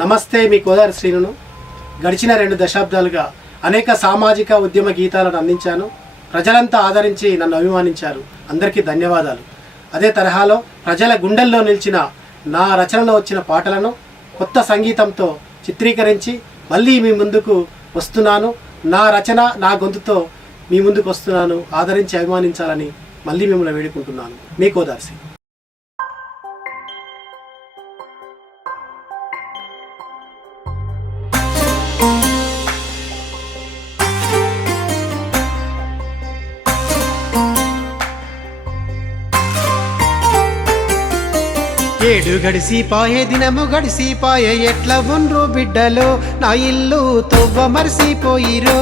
నమస్తే, మీ కోదారి శ్రీను. గడిచిన 2 దశాబ్దాలుగా అనేక సామాజిక ఉద్యమ గీతాలను అందించాను. ప్రజలంతా ఆదరించి నన్ను అభిమానించారు. అందరికీ ధన్యవాదాలు. అదే తరహాలో ప్రజల గుండెల్లో నిలిచిన నా రచనలో వచ్చిన పాటలను కొత్త సంగీతంతో చిత్రీకరించి మళ్ళీ మీ ముందుకు వస్తున్నాను. నా రచన, నా గొంతుతో మీ ముందుకు వస్తున్నాను. ఆదరించి అభిమానించాలని మళ్ళీ మిమ్మల్ని వేడుకుంటున్నాను. మీ కోదారి శ్రీ. 7 గడిసిపాయే, దినము గడిసిపాయే, ఎట్లా ఉండ్రు బిడ్డలో నా ఇల్లు తొవ్వ మరిసిపోయిరో.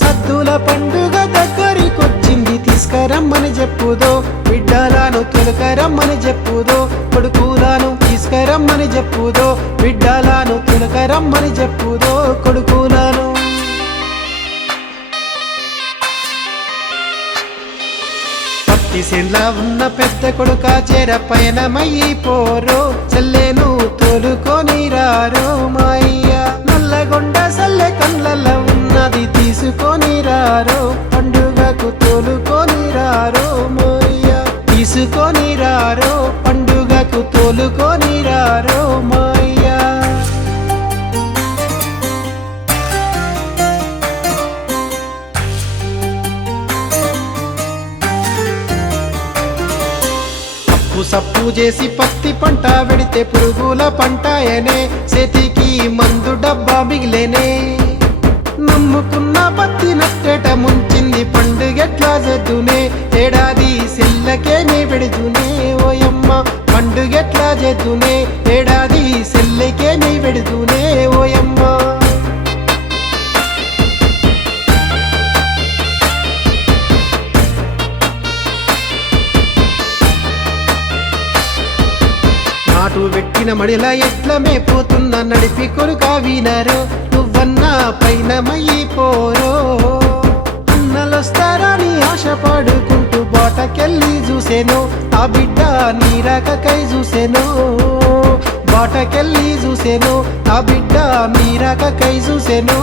సద్దుల పండుగ దగ్గరికొచ్చింది, తీసుకరమ్మని చెప్పుదో. బిడ్డలను తొలకరమ్మని చెప్పుదో, కొడుకులను తీసుకరమ్మని చెప్పుదో. బిడ్డలను తొలకరమ్మని చెప్పుదో, కొడుకులను. సెండ్లా ఉన్న పెద్ద కొడుక చేర పయనమయ్యిపోరో. చెల్లెను తోలుకొని రారో మాయ్య. నల్లగొండ సల్లె కళ్ళ ఉన్నది తీసుకొని రారో. పండుగకు తోలుకొని రారో మాయ్య. తీసుకొని రారో, పండుగకు తోలుకొని రారో మాయ్య. సప్పు చేసి పత్తి పంట వెడితే పురుగుల పంటాయనే. చేతికి మందు డబ్బా మిగిలేనే. నమ్ముకున్న పత్తి నట్టేట ముంచింది, పండుగెట్లా చేద్దునే. ఏడాది సెల్లకేమి పెడుతునే ఓయమ్మ. పండుగెట్లా చేద్దునే, ఏడాది సెల్లకేమి పెడుతునే ఓయమ్మ. నాటు పెట్టిన మడిలా ఎట్ల మేపోతున్న నడిపి కొడుకా వినరో. నువ్వన్నా పైన మయ్యిపోరో. అన్నలొస్తారని ఆశపడుకుంటూ బాటకెళ్ళి చూసేను. ఆ బిడ్డ నీరాకకై చూసేను. బాటకెళ్ళి చూసేను, ఆ బిడ్డ నీరాకకై చూసేను.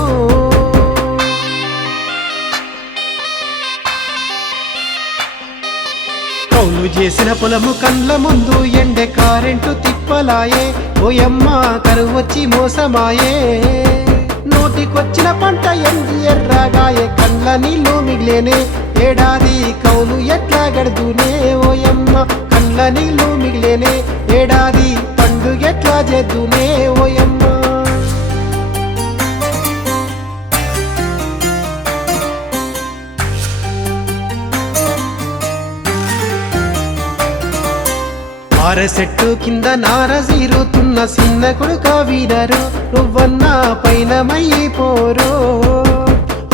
కౌలు చేసిన పొలము కండ్ల ముందు ఎండే కారెంటు తిప్పలాయే. ఓయమ్మ కరువొచ్చి మోసమాయే. నోటికొచ్చిన పంట ఎండి ఎర్రగాయే, కండ్ల నీళ్ళు మిగిలేనే. ఏడాది కౌలు ఎట్లా గడుదునే ఓయమ్మ. కండ్ల నీళ్ళు మిగిలేనే, ఏడాది పండుగెట్లా చేద్దునే ఓయమ్మ. చెట్టు కింద నారజీరుతున్న చిన్న కొడుక వీరరు. నువ్వన్నా పైన మయ్యిపోరో.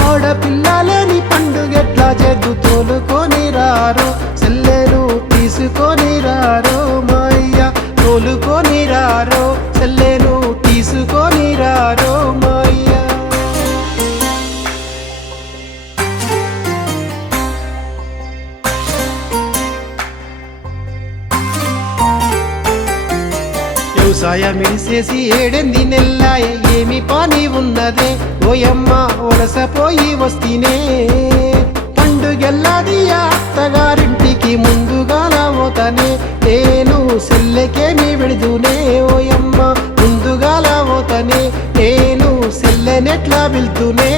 ఆడపిల్లలేని పండుగెట్లా చేద్దు తోలుకొని రారో. చెల్లెను తీసుకొని రారో మాయ్య. తోలుకొని రారో, చెల్లెను తీసుకొని రారో మాయ్య. వ్యవసాయమిడిసేసి 7 నెల్లాయే, ఏమి పని ఉన్నదే ఓయమ్మ. వలసపోయి వస్తీనే. పండుగెల్లాది అత్తగారింటికి ముందుగాల పోతనే. నేను సెల్లెకేమి పెడుదునే ఓయమ్మ. ముందుగాల పోతనే, నేను సెల్లెనెట్లా వెళ్తునే